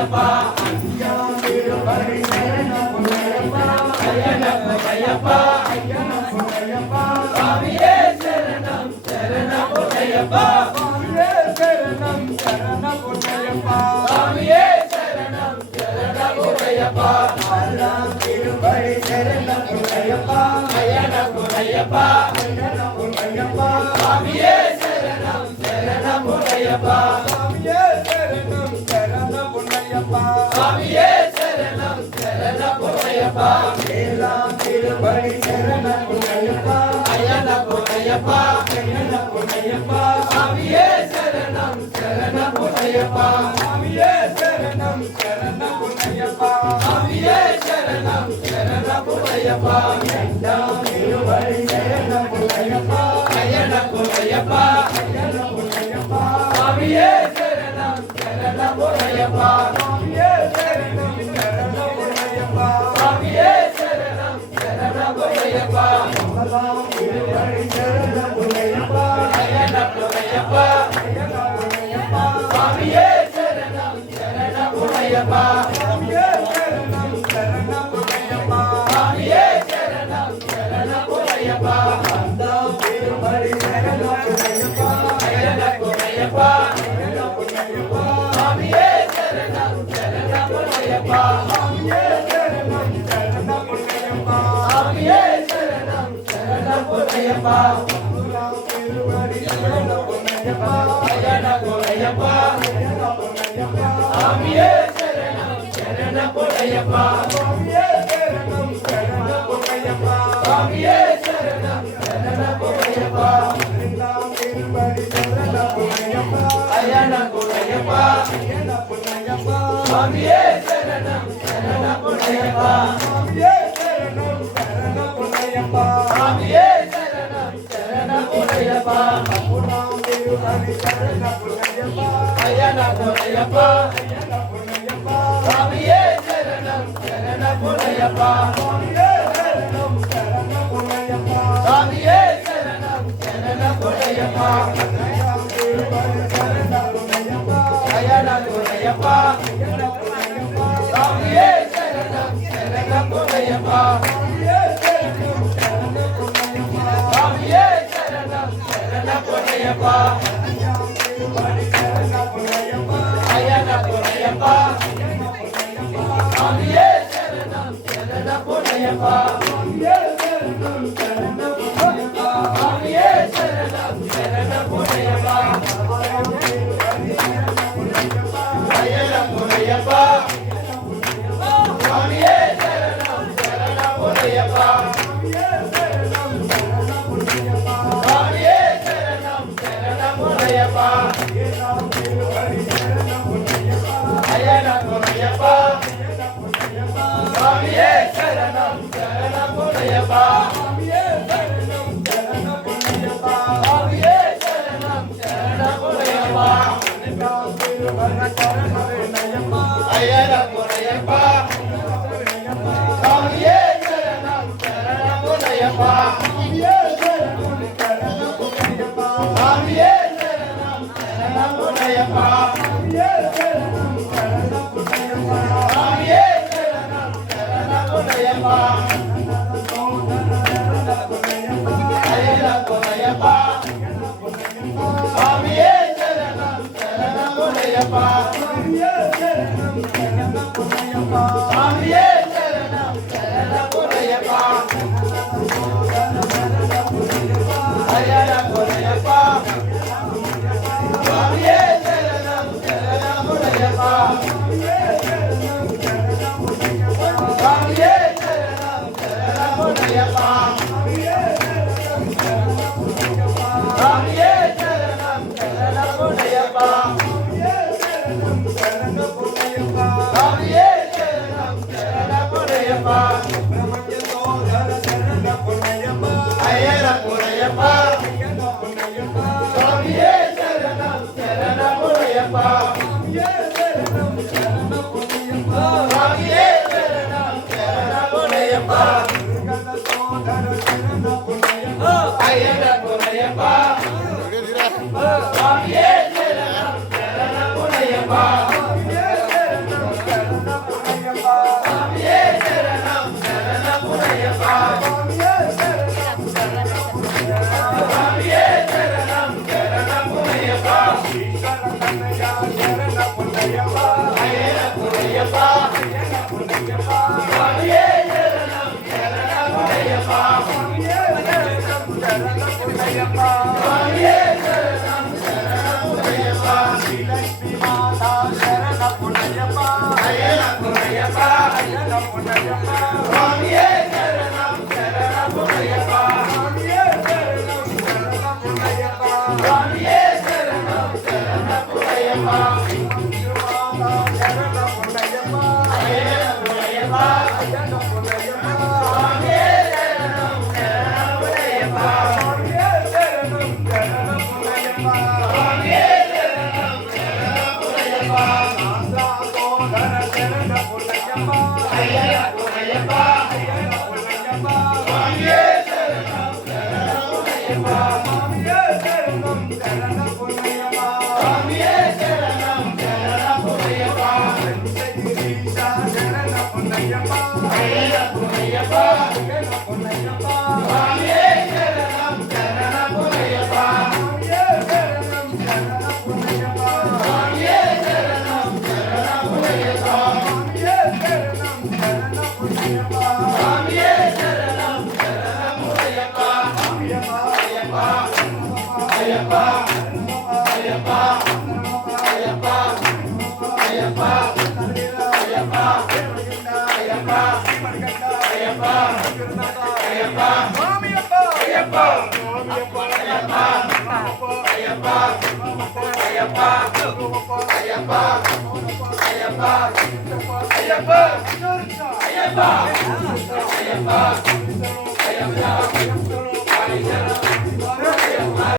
பொன்னையப்பா திருப்படி சரணம் பொன்னையப்பா ஐயனப்ப ஐயப்பா ஐயனப்ப பொன்னையப்பா சுவாமியே சரணம் சரணம் பொன்னையப்பா சுவாமியே சரணம் சரணம் பொன்னையப்பா சுவாமியே சரணம் சரணம் பொன்னையப்பா திருப்படி சரணம் பொன்னையப்பா ஐயனப்ப பொன்னையப்பா ஐயனப்ப பொன்னையப்பா சுவாமியே சரணம் சரணம் பொன்னையப்பா சுவாமியே சரணம் சரணம் பொன்னையப்பா சுவாமியே சரணம் சரணம் பொன்னையப்பா எல்லாம் திருப்படி சரணம் பொன்னையப்பா ஐயனப்ப பொன்னையப்பா ஐயனப்ப பொன்னையப்பா சுவாமியே சரணம் சரணம் பொன்னையப்பா சுவாமியே சரணம் சரணம் பொன்னையப்பா சுவாமியே சரணம் சரணம் பொன்னையப்பா எல்லாம் திருப்படி சரணம் பொன்னையப்பா ஐயனப்ப பொன்னையப்பா ஐயனப்ப பொன்னையப்பா சுவாமியே சரணம் சரணம் பொன்னையப்பா சுவாமியே சரணம் சரணம் பொன்னையப்பா சுவாமியே சரணம் சரணம் பொன்னையப்பா எல்லாம் திருப்படி சரணம் பொன்னையப்பா ஐயனப்ப பொன்னையப்பா ஐயனப்ப பொன்னையப்பா சுவாமியே சரணம் சரணம் பொன்னையப்பா சுவாமியே சரணம் சரணம் பொன்னையப்பா சுவாமியே சரணம் சரணம் பொன்னையப்பா எல்லாம் திருப்படி சரணம் பொன்னையப்பா ஐயனப்ப பொன்னையப்பா ஐயனப்ப பொன்னையப்பா சுவாமியே சரணம் சரணம் பொன்னையப்பா சுவாமியே சரணம் சரணம் பொன்னையப்பா சுவாமியே சரணம் சரணம் பொன்னையப்பா திருப்படி சரணம் பொன்னையப்பா ஐயனப்ப பொன்னையப்பா ஐயனப்ப பொன்னையப்பா சுவாமியே சரணம் சரணம் பொன்னையப்பா சுவாமியே சரணம் சரணம் பொன்னையப்பா சுவாமியே சரணம் சரணம் பொன்னையப்பா எல்லாம் திருப்படி சரணம் பொன்னையப்பா ஐயனப்ப பொன்னையப்பா ஐயனப்ப பொன்னையப்பா சுவாமியே சரணம் சரணம் பொன்னையப்பா சுவாமியே சரணம் சரணம் பொன்னையப்பா சுவாமியே சரணம் சரணம் பொன்னையப்பா அப்புறம் திருப்படி சரணம் பொன்னையப்பா ஐயனப்ப பொன்னையப்பா ஐயனப்ப பொன்னையப்பா சுவாமியே சரணம் சரணம் பொன்னையப்பா சுவாமியே சரணம் சரணம் பொன்னையப்பா சுவாமியே சரணம் சரணம் பொன்னையப்பா திருப்படி சரணம் பொன்னையப்பா ஐயனப்ப பொன்னையப்பா ஐயனப்ப பொன்னையப்பா சுவாமியே சரணம் சரணம் பொன்னையப்பா சுவாமியே சரணம் சரணம் பொன்னையப்பா சுவாமியே சரணம் சரணம் பொன்னையப்பா திருப்படி சரணம் பொன்னையப்பா ஐயனப்ப பொன்னையப்பா சுவாமியே சரணம் சரணம் பொன்னையப்பா சுவாமியே சரணம் சரணம் பொன்னையப்பா சுவாமியே சரணம் சரணம் பொன்னையப்பா ஐயனப்ப பொன்னையப்பா சுவாமியே சரணம் சரணம் பொன்னையப்பா சுவாமியே சரணம் சரணம் பொன்னையப்பா ஐயனப்ப பொன்னையப்பா சுவாமியே சரணம் சரணம் பொன்னையப்பா சுவாமியே சரணம் சரணம் பொன்னையப்பா சுவாமியே சரணம் சரணம் பொன்னையப்பா ஐயனப்ப பொன்னையப்பா சுவாமியே சரணம் சரணம் பொன்னையப்பா சுவாமியே சரணம் சரணம் பொன்னையப்பா சுவாமியே சரணம் சரணம் பொன்னையப்பா சுவாமியே சரணம் சரணம் பொன்னையப்பா சுவாமியே சரணம் சரணம் பொன்னையப்பா ஐயனப்ப பொன்னையப்பா சுவாமியே சரணம் சரணம் பொன்னையப்பா சுவாமியே சரணம் சரணம் பொன்னையப்பா சுவாமியே சரணம் சரணம் பொன்னையப்பா ஐயனப்ப பொன்னையப்பா சுவாமியே சரணம் சரணம் பொன்னையப்பா சுவாமியே சரணம் சரணம் பொன்னையப்பா சுவாமியே சரணம் சரணம் பொன்னையப்பா சுவாமியே சரணம் சரணம் பொன்னையப்பா ஐயனப்ப பொன்னையப்பா சுவாமியே சரணம் சரணம் பொன்னையப்பா சுவாமியே சரணம் சரணம் பொன்னையப்பா சுவாமியே சரணம் சரணம் பொன்னையப்பா ஐயனப்ப பொன்னையப்பா சுவாமியே சரணம் சரணம் பொன்னையப்பா தன்னையா சரண பொன்னையப்பா ஐயன பொன்னையப்பா ஐயன பொன்னையப்பா சுவாமியே சரணம் சரண பொன்னையப்பா சுவாமியே சரணம் சரண பொன்னையப்பா சுவாமியே சரணம் சரண பொன்னையப்பா ஸ்ரீலக்ஷ்மி மாதா சரண பொன்னையப்பா ஐயன பொன்னையப்பா ஐயன பொன்னையப்பா சுவாமியே சரணம் சரண பொன்னையப்பா சுவாமியே சரணம் சரண பொன்னையப்பா சுவாமியே சரணம் சரண பொன்னையப்பா மாதா சரண பொன்னையப்பா ஐயன பொன்னையப்பா ஐயன பொன்னையப்பா சுவாமியே சரணம் சரண பொன்னையப்பா சுவாமியே சரணம் சரண பொன்னையப்பா சுவாமியே சரணம் சரண பொன்னையப்பா மாதா சோதர சரண பொன்னையப்பா ஐயன பொன்னையப்பா ஐயன பொன்னையப்பா சுவாமியே சரணம் சரண பொன்னையப்பா சுவாமியே சரணம் சரண பொன்னையப்பா சுவாமியே சரணம் சரண பொன்னையப்பா கிரீஷா சரண பொன்னையப்பா ஐயன பொன்னையப்பா ஐயன பொன்னையப்பா சுவாமியே சரணம் சரண பொன்னையப்பா சுவாமியே சரணம் சரண பொன்னையப்பா சுவாமியே சரணம் சரண பொன்னையப்பா சுவாமியே சரணம் சரண பொன்னையப்பா சுவாமியே சரணம் சரண பொன்னையப்பா ஐயப்பா ஐயப்பா ஐயப்பா ஐயப்பா ஐயப்பா ஐயப்பா ஐயப்பா ஐயப்பா ஐயப்பா ஐயப்பா ஐயப்பா சுவாமியப்பா ஐயப்பா சுவாமியப்பா ஐயப்பா ஐயப்பா ஐயப்பா ஐயப்பா ஐயப்பா ஐயப்பா ஐயப்பா ஐயப்பா ஐயப்பா